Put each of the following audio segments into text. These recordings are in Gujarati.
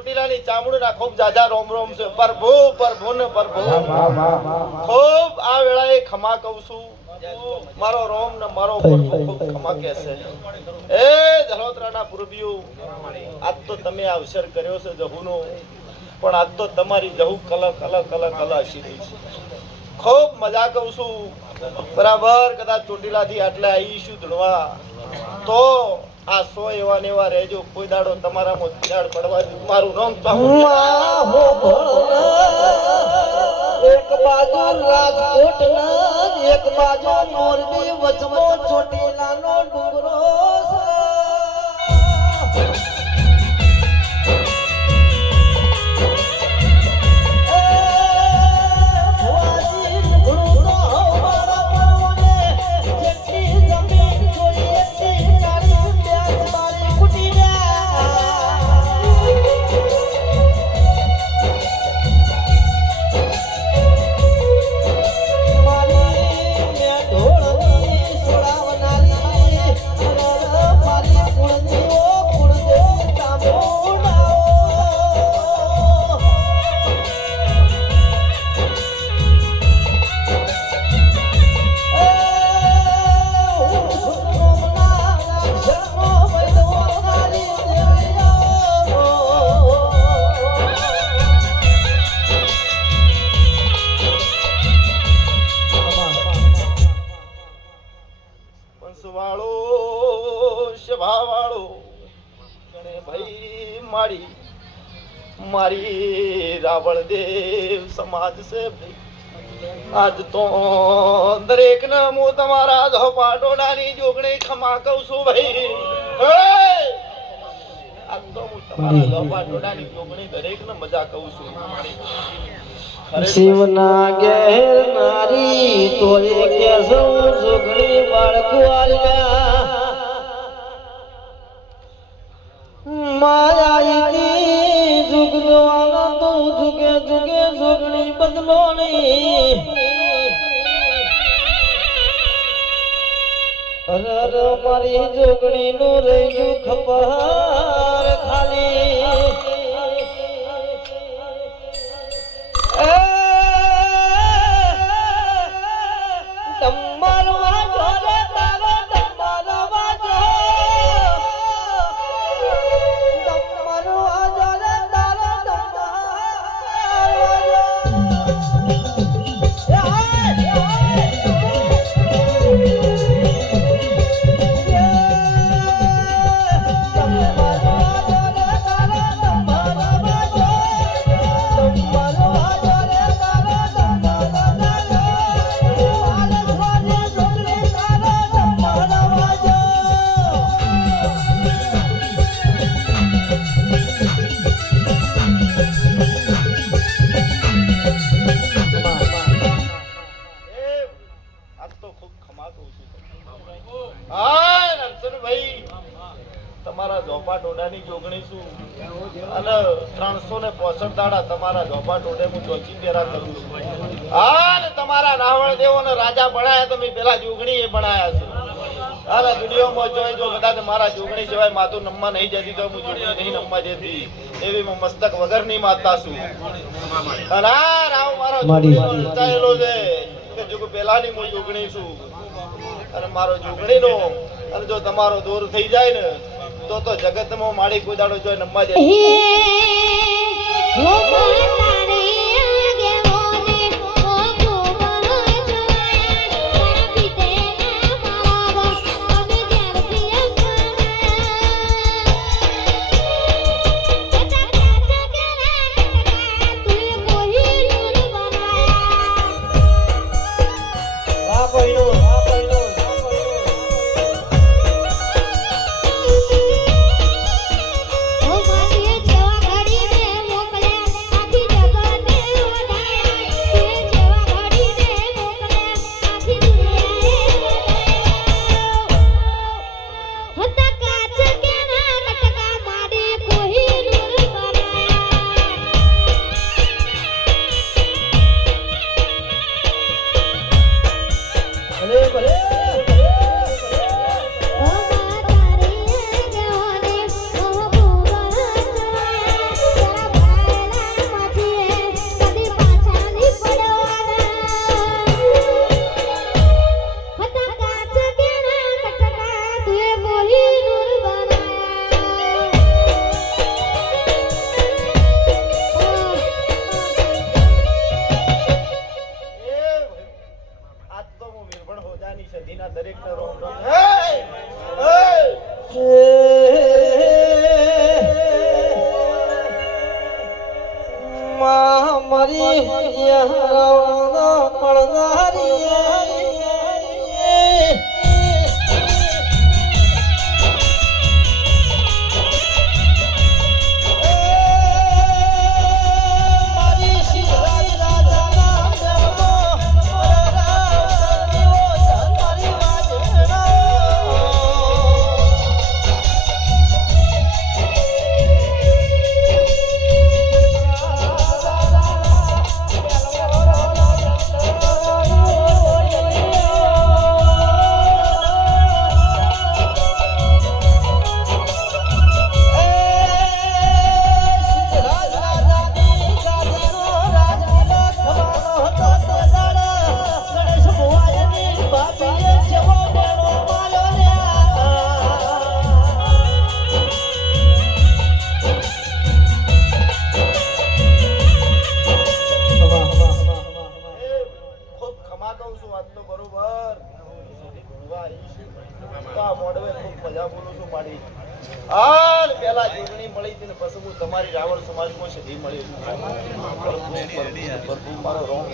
ચોટીલાની ચામડીના ખૂબ જાજા રોમ રોમ છે. પ્રભુ પ્રભુ ને પ્રભુ. ખૂબ આ વેળાએ ખમા કહું છું. મારો રોમ ને મારો પ્રભુ ખૂબ ખમા કે છે. એ ધરોત્રાના પૂર્વીઓ આજ તો તમે આ અવસર કર્યો છે જહુનો. પણ આજ તો તમારી જહુ કલક કલક કલક કલા રહી છે. ખૂબ મજા કહું છું. બરાબર કદાચ ચોટીલાથી આટલે આવીશું ધણવા. તો આ સો એવા ને એવા રહેજો, કોઈ દાડો તમારામાં ઝાડ પડવા. મારું ભણોના એક બાજુ રાજકોટ ના એક બાજુ મોરબી, વચમાં ચોટીલાનો ડુંગરો પંસવાળો શભાવાળો જણે ભાઈ મારી મારી રાવળ દેવ સમાજ છે આજ તો દરેક ના હું તમારા ધોપાટોડાની જોગણી ખમા કહું છું ભાઈ. આજ તો હું તમારા ધોપાટોડાની જોગણી દરેક ને મજા કહું છું શિવના ઘેર નારી આલ્યા માયા જુગ તો જુગે જુગે સુગડી બદલો નહીં. અરે અરે મારી જોગણી નું રહ્યું ખપર ખાલી. ડમરવા ત્રણસો ને પોસઠ દાડા તમારા ઝોપા ટોડે હું ચોચી પેરા કરું છું. હા ને તમારા રાવણ દેવોને રાજા બનાયા તો મેં પેલા જોગણી એ બનાયા છે. અરે દુનિયામાં જોઈ જો કદાચ મારા જોગણી સિવાય માથું નમવા નહીં જતી તો હું જોડી નહીં નમવા જતી. એવી હું મસ્તક વગર નહીં માતા છું. અને આ રાવ મારો રચાયેલો છે. કે જો પેલાની હું જોગણી છું. અને મારો જોગણીનો અને જો તમારો દૂર થઈ જાય ને તો તો જગતમાં માડી કુદાડો દાડો જોઈ નમવા જતી. હે મારી યહરાવનો પડનારી તમારી રાવણ સમાજમાં સદી મળી પ્રભુ, પ્રભુ, પ્રભુ, મારો રોમ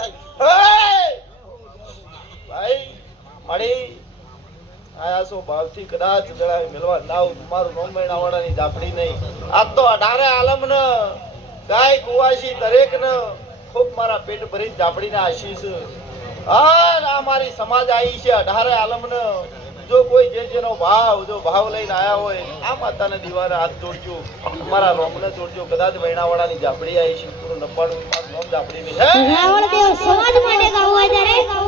ઝાપડી ભાઈ, મળી. ભાવથી કદાચ મેળવા આવું. મારું નોમ વેણાવાળાની ઝાપડી નહીં. આ તો અઢારે આલમ ન ગાય કુવાસી દરેક ન ખૂબ મારા પેટ ભરી ઝાપડીને આશીષ. આ મારી સમાજ આવી છે, અઢારે આલમ ન જો કોઈ જે જેનો ભાવ જો ભાવ લઈને આવ્યા હોય આ માતાને દીવાને હાથ જોડજો અમારા રોમને જોડજો કદાચ વૈણાવાળાની ઝાપડી આવી શિવપુર નપાડું રોમ ઝાપડીની છે સમાજ માટે ગાવું હોય ત્યારે